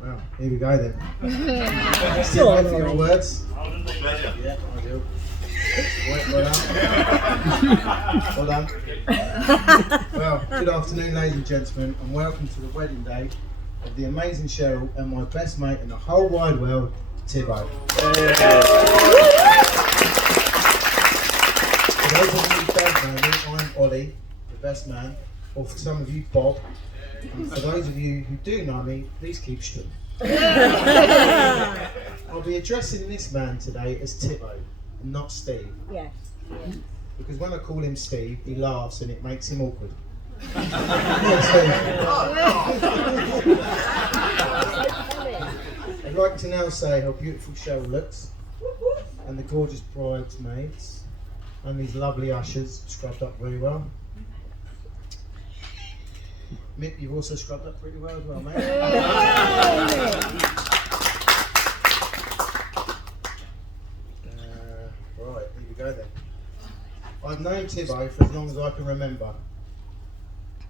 Well, here we go then. Still wait for your words. Pleasure. Yeah, I do. Well done. Well, good afternoon, ladies and gentlemen, and welcome to the wedding day of the amazing Cheryl and my best mate in the whole wide world, Tibbo. For those of you who don't know me, I'm Ollie, the best man, or for some of you, Bob. And for those of you who do know me, please keep straight. I'll be addressing this man today as Tibbo, and not Steve. Yes. Because when I call him Steve, he laughs and it makes him awkward. I'd like to now say how beautiful Cheryl looks, and the gorgeous bridesmaids, and these lovely ushers scrubbed up very well. Mick, you've also scrubbed up pretty well as well, mate. Right, here we go then. I've known Tibbo for as long as I can remember.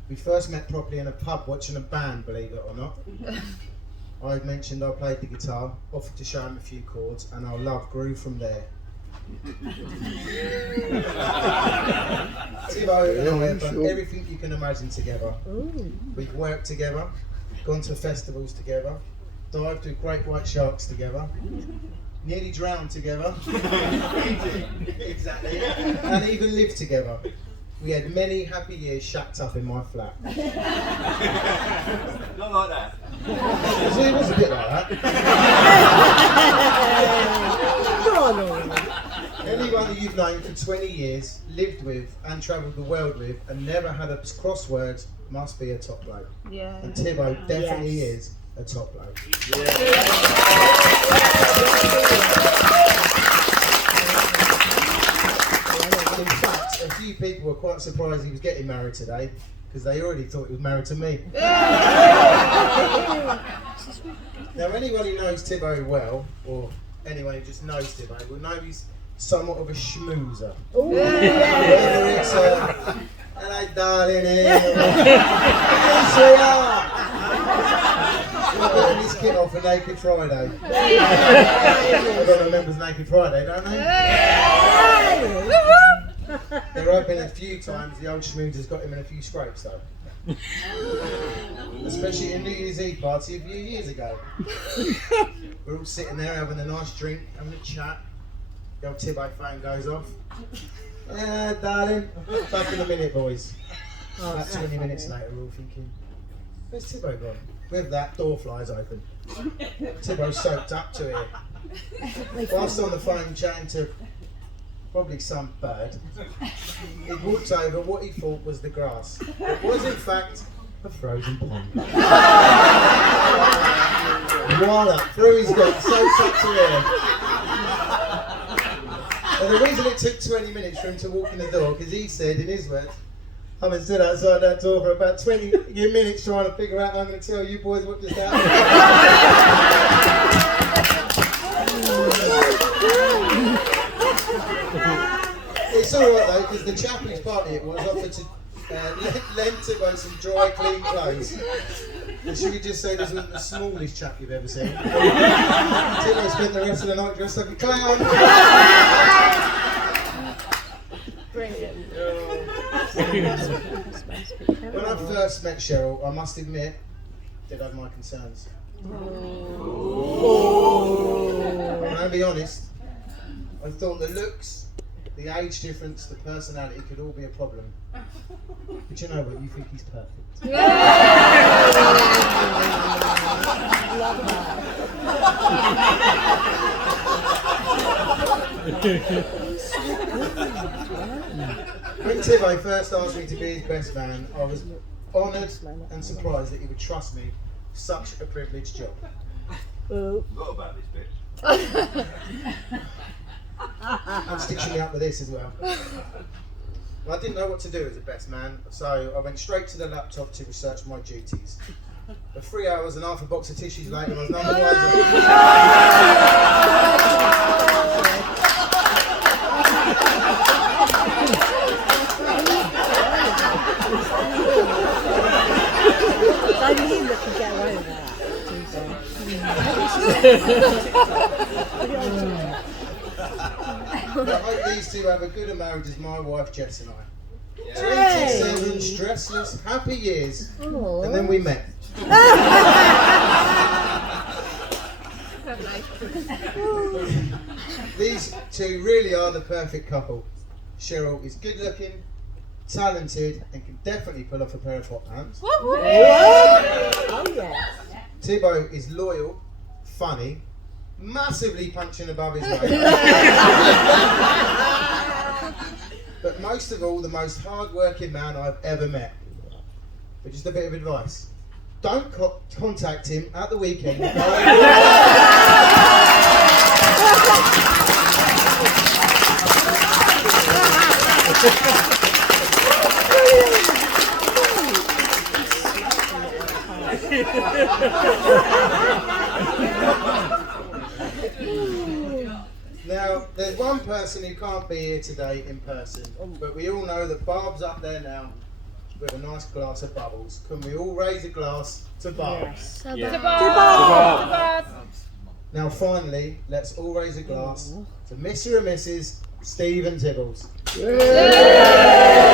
We first met properly in a pub watching a band, believe it or not. I mentioned I played the guitar, offered to show him a few chords, and our love grew from there. Tibbo and I have done everything you can imagine together. We've worked together, gone to festivals together, dived with great white sharks together, nearly drowned together, exactly, and even lived together. We had many happy years shacked up in my flat. Not like that. So it was a bit like that. Anyone who you've known for 20 years, lived with and travelled the world with and never had a crossword must be a top bloke. Yeah. And Tibbo definitely is a top bloke. In fact, a few people were quite surprised he was getting married today because they already thought he was married to me. Now, anyone who knows Tibbo well, or anyone who just knows Tibbo, will know he's somewhat of a schmoozer. Whether it's hello darling, yes we are. We're getting this kid off for Naked Friday. Everyone remembers Naked Friday, don't they? There have been a few times the old schmoozer's got him in a few scrapes though. Especially a New Year's Eve party a few years ago. We're all sitting there having a nice drink, having a chat. The old Tibbo phone goes off. Yeah, darling. Back in a minute, boys. About 20 minutes later, we're all thinking, where's Tibbo gone? With that, door flies open. Tibbo's soaked up to here. Whilst on the phone chatting to probably some bird, he walked over what he thought was the grass. It was in fact a frozen pond. Voila, through he's gone, soaked up to here. And the reason it took 20 minutes for him to walk in the door, because he said in his words, I've been stood outside that door for about 20 minutes trying to figure out how I'm going to tell you boys what just happened. It's alright though, because the chap whose party it was offered to lend Tibbo some dry, clean clothes. And should we just say this wasn't the smallest chap you've ever seen? Tibbo spent the rest of the night dressed like a clown. Brilliant. When I first met Cheryl, I must admit, did have my concerns. And I'll be honest, I thought the looks, the age difference, the personality could all be a problem. But you know what, you think he's perfect. When Tibbo first asked me to be his best man, I was honoured and surprised that he would trust me. Such a privileged job. Forgot about this bitch. I'm stitching me up with this as well. Well, I didn't know what to do as a best man, so I went straight to the laptop to research my duties. But 3 hours and half a box of tissues later, I was none the wiser. Only him that can get away with that. I hope these two have a good marriage as my wife Jess and I. Hey. 27 stressless, happy years, Oh. and then we met. These two really are the perfect couple. Cheryl is good looking, talented, and can definitely pull off a pair of hot pants. Oh yes. Thibaut is loyal, funny, massively punching above his weight. But most of all, the most hard-working man I've ever met. But just a bit of advice. Don't contact him at the weekend. Now, there's one person who can't be here today in person, but we all know that Barb's up there now with a nice glass of bubbles. Can we all raise a glass to Barb? Now, finally, let's all raise a glass to Mr. and Mrs. Stephen Tibbles.